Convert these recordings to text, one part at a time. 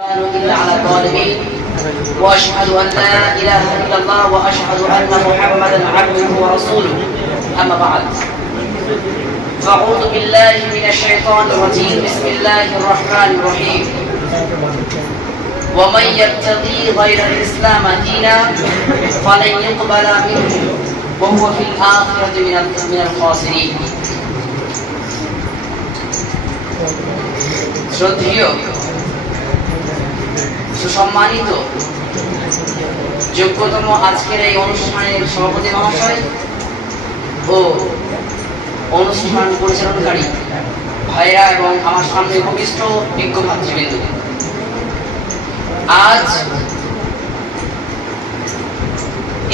إلا على الظالمين وأشهد أن لا إله إلا الله وأشهد أن محمدا عبده ورسوله أما بعد فأعوذ بالله من الشيطان الرجيم بسم الله الرحمن الرحيم ومن يبتغي غير الإسلام دينا فلن يقبل منه وهو في الآخرة من من الخاسرين শ্রদ্ধেয় সুসম্মানিত যোগ্যতম আজকের এই অনুষ্ঠানের সভাপতি মহাশয় ও অনুষ্ঠান পরিচালনকারী ভাইরা এবং আমার সামনে উপবিষ্ট বিজ্ঞ ভাতৃবৃন্দ আজ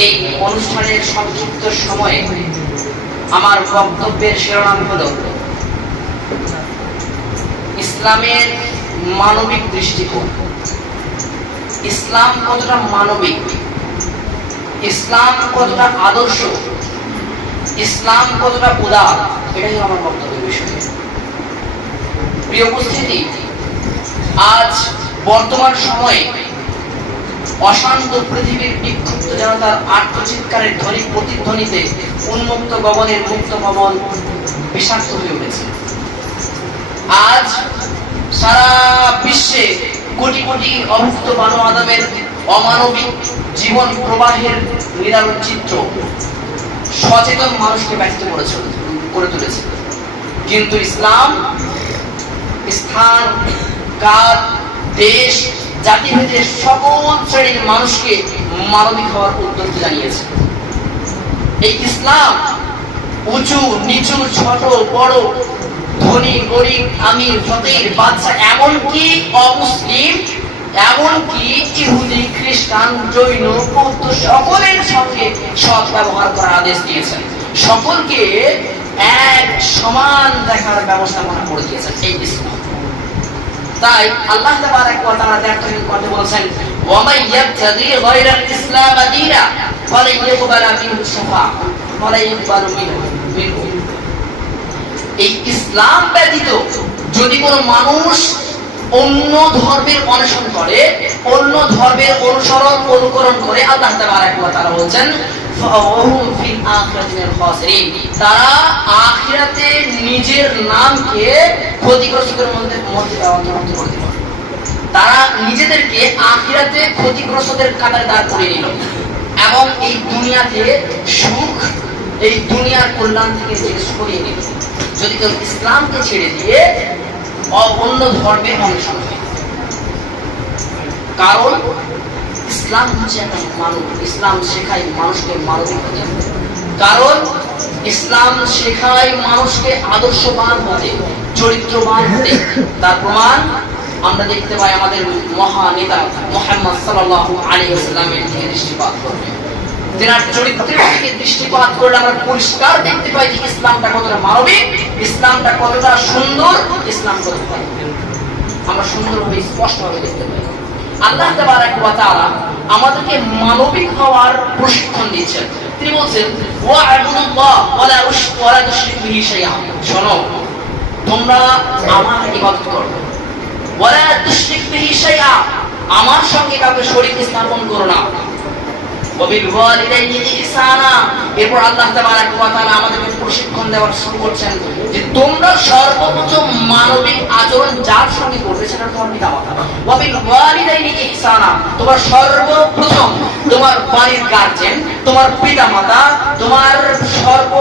এই অনুষ্ঠানের সংক্ষিপ্ত সময়ে আমার বক্তব্যের শিরোনাম হল ইসলামের মানবিক দৃষ্টিকোণ। ইসলাম কতটা মানবিক? ইসলাম কতটা আদর্শ? ইসলাম কতটা উদার? এটাই আমার বক্তব্যের বিষয়। প্রিয় উপস্থিতি, আজ বর্তমান সময়ে অশান্ত পৃথিবীর বিক্ষুব্ধ জনতার আত্মচিৎকারের ধ্বনি প্রতিধ্বনিতে উন্মুক্ত গগনের মুক্ত ভবন বিষাক্ত হয়ে উঠেছে। আজ সারা কোটি কোটি অভুক্ত মানব আদমের অমানবিক জীবন প্রবাহের নিদারুণ চিত্র সচেতন মানুষকে ব্যক্ত করেছে, করে তুলেছে। কিন্তু ইসলাম, স্থান, কাল, দেশ জাতিভেদের সকল শ্রেণির মানুষকে মানবিক হওয়ার উদ্যোগ জানিয়েছে। এই ইসলাম উঁচু, নিচু, ছোট, বড় ধনী, গরিব, আমির, ফকির বাচ্চা এমনকি অমুসলিম, এমনকি ইহুদি, খ্রিস্টান, জৈন, বৌদ্ধ, সকলের সঙ্গে সৎ ব্যবহার করার আদেশ দিয়েছেন। সকলকে এক সমান দেখার ব্যবস্থাপনা করে দিয়েছেন এই ইসলাম। তাই আল্লাহ তাবারাক ওয়া তাআলা দেখেন কথা বলেছেন ওয়া মান গায়রাল ইসলাম দীনা ফালান ইয়াকবালা মিনহু শাফা ফালান ইয়াকবালু মিনহু। এই ইসলাম ব্যতীত যদি কোনো মানুষ অন্য ধর্মের করে, অন্য ধর্মের অনুসরণ, অনুকরণ করে, আল্লাহ মিনাল খাসিরিন। তারা আখিরাতে নিজের নামকে ক্ষতিগ্রস্তদের মধ্যে করে তারা নিজেদেরকে আখিরাতে ক্ষতিগ্রস্তদের কাতারে দাঁড় করিয়ে নিল। এবং এই দুনিয়াতে সুখ এই দুনিয়ার কল্যাণ থেকে যে সরিয়ে নিল যদি কেউ ইসলামকে ছেড়ে দিয়ে অন্য ধর্মের অনুসরণ করে কারণ ইসলাম হচ্ছে একটা মানব। ইসলাম শেখায় মানুষকে মানবিকতা। কারণ ইসলাম শেখায় মানুষকে আদর্শবান হতে, চরিত্রবান হতে। তার প্রমাণ আমরা দেখতে পাই আমাদের মহা নেতা মোহাম্মদ সাল্লাল্লাহু আলাইহি ওয়াসাল্লামের দিকে দৃষ্টিপাত করবে তেনার চরিত্রের দিকে দৃষ্টিপাত করলে আমরা পরিষ্কার দেখতে পাই যে ইসলামটা কতটা মানবিক, ইসলামটা কতটা সুন্দর, ইসলাম কতটা আমরা সুন্দরভাবে, স্পষ্টভাবে দেখতে পাই। আল্লাহ আমাদেরকে মানবিক হওয়ার প্রশিক্ষণ দিয়েছেন। তিনি বলছেন শাইআ। শোনো, তোমরা আমার ইবাদত করো। আমার সঙ্গে কাউকে শরীক স্থাপন করো না। এরপর আল্লাহ তাবারাক ওয়া তাআলা আমাদেরকে প্রশিক্ষণ দেওয়ার শুরু করছেন যে তোমরা সর্বপ্রথম মানবিক আচরণ যার সঙ্গে করবে সেটা তোমার পিতামাতা ওয়াবিলওয়ালিদাইনি ইহসানা তোমার সর্বপ্রথম তোমার বাড়ির গার্জেন তোমার পিতামাতা তোমার সর্ব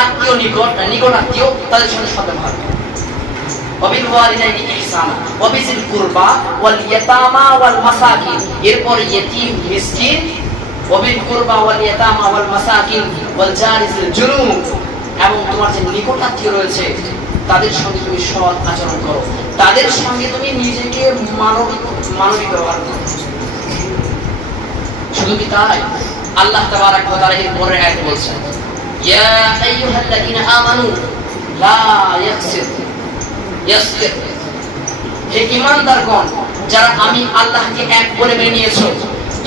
আত্মীয় নিকট নিকট আত্মীয় তাদের সঙ্গে সদ্ব্যবহার করো وبالوالدين إحسانا وبذي القربى واليتامى والمساكين এরপর ইতিম মিসকিন وبالقربى واليتامى والمساكين والجار ذي الجنوب এবং তোমার যে নিকটাত্মীয় রয়েছে তাদের সঙ্গে তুমি সৎ আচরণ করো তাদের সঙ্গে তুমি নিজেকে মানবিক মানবিক ব্যবহার করো শুধু কি তাই আল্লাহ তাবারাক ওয়া তাআলা এর পরের আয়াতে বলছেন ইয়া আইয়ুহাল্লাযীনা আমানু লা ইয়াকসির ইয়াসবির হে ঈমানদারগণ যারা আমি আল্লাহকে এক বলে মেনে নিয়েছো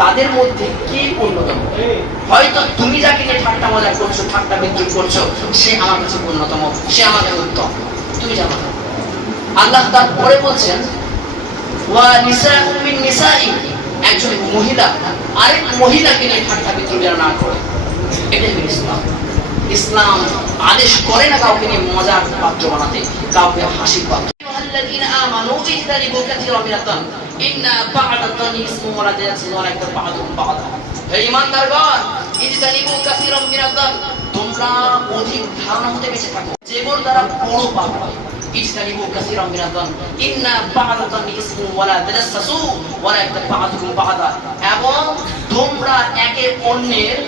তাদের মধ্যে কে অন্যতম হয়তো তুমি যাকে নিয়ে ঠাট্টা মজা করছো ঠাট্টা বিদ্রুপ করছো সে আমার কাছে অন্যতম সে আমাদের উত্তম তুমি জানো না আল্লাহ তার পরে বলছেন ওয়া নিসাউম মিন নিসাই একজন মহিলা আরেক মহিলাকে নিয়ে ঠাট্টা বিদ্রুপ যেন না করে এটাই হলো ইসলাম ইসলাম আদেশ করে না কাউকে নিয়ে মজার পাত্র বানাতে কাউকে হাসির পাত্র الذين آمنوا اجتنبوا كثيرا من الظن إن بعض الظن اسم ولا يحسن ولا يكتب بعضهم بعضا হে ইমানদারগণ ইজতানিবু কাসীরাম মিনাদ যান তোমরা অধিক ধারণা হতে বেঁচে থাকো যেগুলোর দ্বারা বড় পাপ হয় ইজতানিবু কাসীরাম মিনাদ যান ইন্না বা'দ যান ইসমু ওয়ালা তাজাসসু ওয়ালা ইয়াকতাব বা'দুকুম বা'দা এবং তোমরা একে অন্যের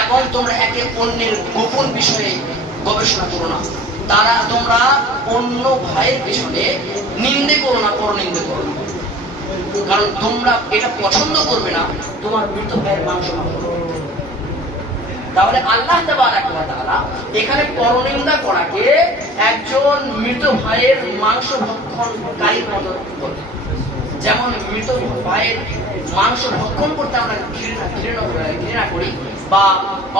এবং তোমরা একে অন্যের গোপন বিষয়ে গবেষণা করো না তারা তোমরা অন্য ভাইয়ের পেছনে নিন্দে করো না পরনিন্দে করো না কারণ তোমরা এটা পছন্দ করবে না, তোমার মৃত ভাইয়ের মাংস তাহলে আল্লাহ এখানে পরনিন্দা করাকে একজন মৃত ভাইয়ের মাংস মতো বলে যেমন মৃত ভাইয়ের মাংস ভক্ষণ করতে আমরা ঘৃণা ঘৃণা ঘৃণা করি বা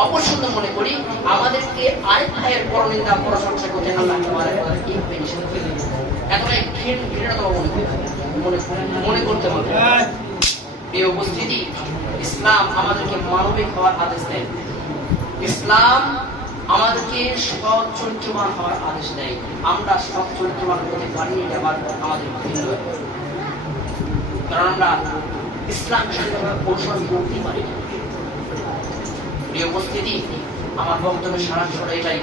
অপছন্দ মনে করি, আমাদেরকে আরেক ভাইয়ের পরনিন্দা, প্রশংসা করতে আল্লাহ এতটাই ঘৃণ ঘৃণাতম মনে করি। মনে করতে হবে। এই উপস্থিতি ইসলাম আমাদেরকে মানবিক হওয়ার আদেশ দেয়। ইসলাম আমাদেরকে চরিত্রবান হওয়ার আদেশ দেয়। আমরা সৎ চরিত্রবান হতে পারি আবার আমাদের ভিন্ন। কারণ আমরা ইসলাম করতেই পারি। উপস্থিতি আমার বক্তব্যের এটাই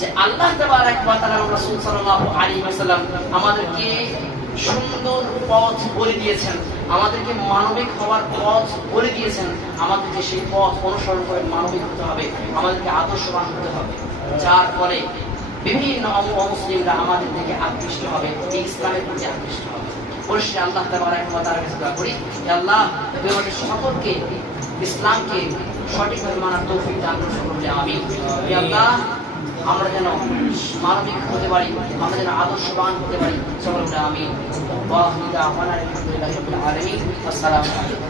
যে আল্লাহ সাল্লাল্লাহু আলাইহি আমাদেরকে সুন্দর পথ বলে দিয়েছেন। আমাদেরকে মানবিক হওয়ার পথ বলে দিয়েছেন। আমাদেরকে সেই পথ অনুসরণ করে মানবিক হতে হবে। আমাদেরকে আদর্শবান হতে হবে। যার ফলে বিভিন্ন অমুসলিমরা আমাদের থেকে আকৃষ্ট হবে, এই ইসলামের প্রতি আকৃষ্ট হবে। পরিশেষে আল্লাহ ওয়া কাছে করি আল্লাহ সকলকে ইসলামকে সঠিকভাবে মানার তৌফিক দান করুন আমি আল্লাহ আমরা যেন মানবিক হতে পারি আমরা যেন আদর্শবান হতে পারি সকলকে আমি আলহামদুলিল্লাহি আসসালামু আলাইকুম